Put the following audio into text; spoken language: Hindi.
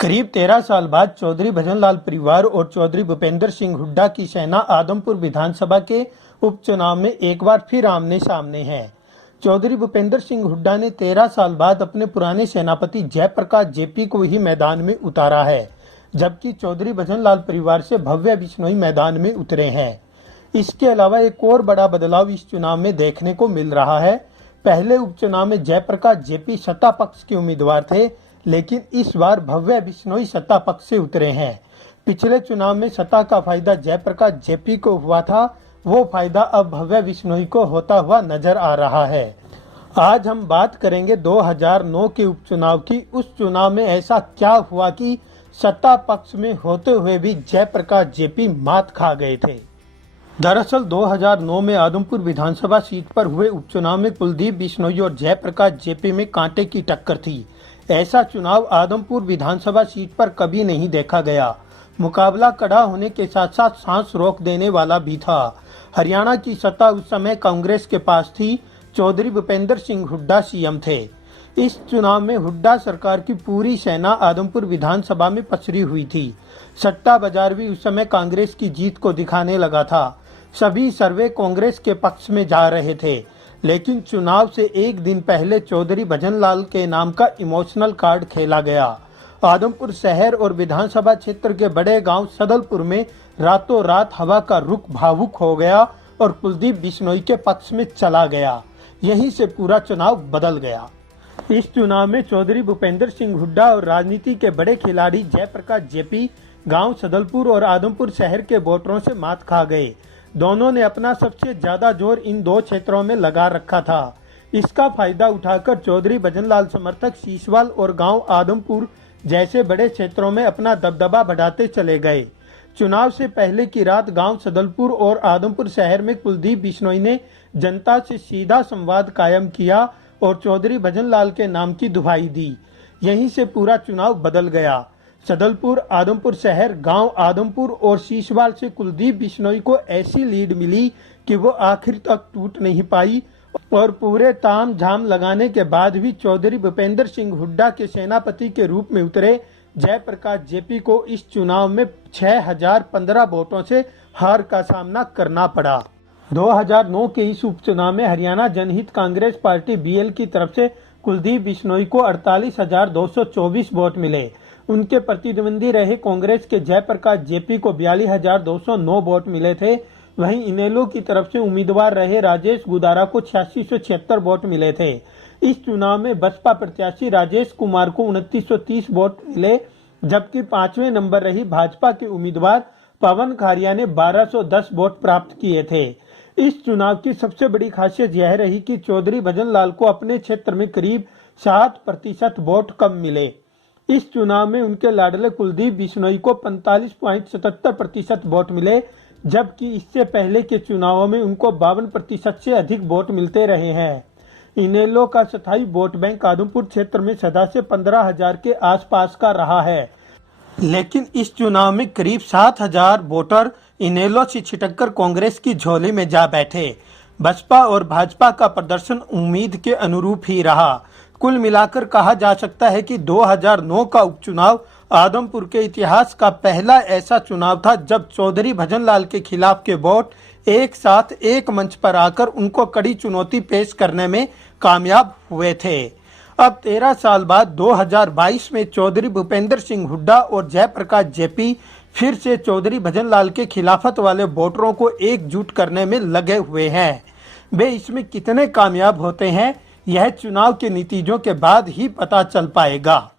करीब 13 साल बाद चौधरी भजनलाल परिवार और चौधरी भूपेंद्र सिंह हुड्डा की सेना आदमपुर विधानसभा के उपचुनाव में एक बार फिर आमने सामने है। चौधरी भूपेंद्र सिंह हुड्डा ने 13 साल बाद अपने पुराने सेनापति जयप्रकाश जेपी को ही मैदान में उतारा है, जबकि चौधरी भजनलाल परिवार से भव्य बिश्नोई मैदान में उतरे हैं। इसके अलावा एक और बड़ा बदलाव इस चुनाव में देखने को मिल रहा है। पहले उपचुनाव में जयप्रकाश जेपी सत्ता पक्ष के उम्मीदवार थे, लेकिन इस बार भव्य बिश्नोई सत्ता पक्ष से उतरे हैं। पिछले चुनाव में सत्ता का फायदा जयप्रकाश जेपी को हुआ था, वो फायदा अब भव्य बिश्नोई को होता हुआ नजर आ रहा है। आज हम बात करेंगे 2009 के उपचुनाव की। उस चुनाव में ऐसा क्या हुआ कि सत्ता पक्ष में होते हुए भी जयप्रकाश जेपी मात खा गए थे। दरअसल 2009 में आदमपुर विधानसभा सीट पर हुए उपचुनाव में कुलदीप बिश्नोई और जयप्रकाश जेपी में कांटे की टक्कर थी। ऐसा चुनाव आदमपुर विधानसभा सीट पर कभी नहीं देखा गया। मुकाबला कड़ा होने के साथ साथ सांस रोक देने वाला भी था। हरियाणा की सत्ता उस समय कांग्रेस के पास थी। चौधरी भूपेंद्र सिंह हुड्डा सीएम थे। इस चुनाव में हुड्डा सरकार की पूरी सेना आदमपुर विधानसभा में पसरी हुई थी। सट्टा बाजार भी उस समय कांग्रेस की जीत को दिखाने लगा था। सभी सर्वे कांग्रेस के पक्ष में जा रहे थे, लेकिन चुनाव से एक दिन पहले चौधरी भजनलाल के नाम का इमोशनल कार्ड खेला गया। आदमपुर शहर और विधानसभा क्षेत्र के बड़े गांव सदलपुर में रातों रात हवा का रुख भावुक हो गया और कुलदीप बिश्नोई के पक्ष में चला गया। यहीं से पूरा चुनाव बदल गया। इस चुनाव में चौधरी भूपेंद्र सिंह हुड्डा और राजनीति के बड़े खिलाड़ी जयप्रकाश जेपी गांव सदलपुर और आदमपुर शहर के वोटरों से मात खा गए। दोनों ने अपना सबसे ज्यादा जोर इन दो क्षेत्रों में लगा रखा था। इसका फायदा उठाकर चौधरी भजनलाल समर्थक सीसवाल और गांव आदमपुर जैसे बड़े क्षेत्रों में अपना दबदबा बढ़ाते चले गए। चुनाव से पहले की रात गांव सदलपुर और आदमपुर शहर में कुलदीप बिश्नोई ने जनता से सीधा संवाद कायम किया और चौधरी भजनलाल के नाम की दुहाई दी। यहीं से पूरा चुनाव बदल गया। सदलपुर, आदमपुर शहर, गांव आदमपुर और सीसवाल से कुलदीप बिश्नोई को ऐसी लीड मिली कि वो आखिर तक टूट नहीं पाई और पूरे ताम झाम लगाने के बाद भी चौधरी भूपेंद्र सिंह हुड्डा के सेनापति के रूप में उतरे जयप्रकाश जेपी को इस चुनाव में 6015 वोटों से हार का सामना करना पड़ा। 2009 के इस उपचुनाव में हरियाणा जनहित कांग्रेस पार्टी बीएल की तरफ से कुलदीप बिश्नोई को 48,224 वोट मिले। उनके प्रतिद्वंदी रहे कांग्रेस के जयप्रकाश जेपी को 42,209 वोट मिले थे। वहीं इनेलो की तरफ से उम्मीदवार रहे राजेश गुदारा को 8676 वोट मिले थे। इस चुनाव में बसपा प्रत्याशी राजेश कुमार को 2930 वोट मिले, जबकि 5वें नंबर रही भाजपा के उम्मीदवार पवन खारिया ने 1210 वोट प्राप्त किए थे। इस चुनाव की सबसे बड़ी खासियत यह रही कि चौधरी भजनलाल को अपने क्षेत्र में करीब 7% वोट कम मिले। इस चुनाव में उनके लाडले कुलदीप बिश्नोई को 45.77% वोट मिले, जबकि इससे पहले के चुनावों में उनको 52% से अधिक वोट मिलते रहे हैं। इनेलो का स्थायी वोट बैंक आदमपुर क्षेत्र में सदा से 15,000 के आसपास का रहा है, लेकिन इस चुनाव में करीब 7,000 वोटर इनेलो से छिटककर कांग्रेस की झोली में जा बैठे। बसपा और भाजपा का प्रदर्शन उम्मीद के अनुरूप ही रहा। कुल मिलाकर कहा जा सकता है कि 2009 का उपचुनाव आदमपुर के इतिहास का पहला ऐसा चुनाव था जब चौधरी भजनलाल के खिलाफ के वोट एक साथ एक मंच पर आकर उनको कड़ी चुनौती पेश करने में कामयाब हुए थे। अब 13 साल बाद 2022 में चौधरी भूपेंद्र सिंह हुड्डा और जयप्रकाश जेपी फिर से चौधरी भजनलाल के खिलाफत वाले वोटरों को एकजुट करने में लगे हुए हैं। वे इसमें कितने कामयाब होते हैं, यह चुनाव के नतीजों के बाद ही पता चल पाएगा।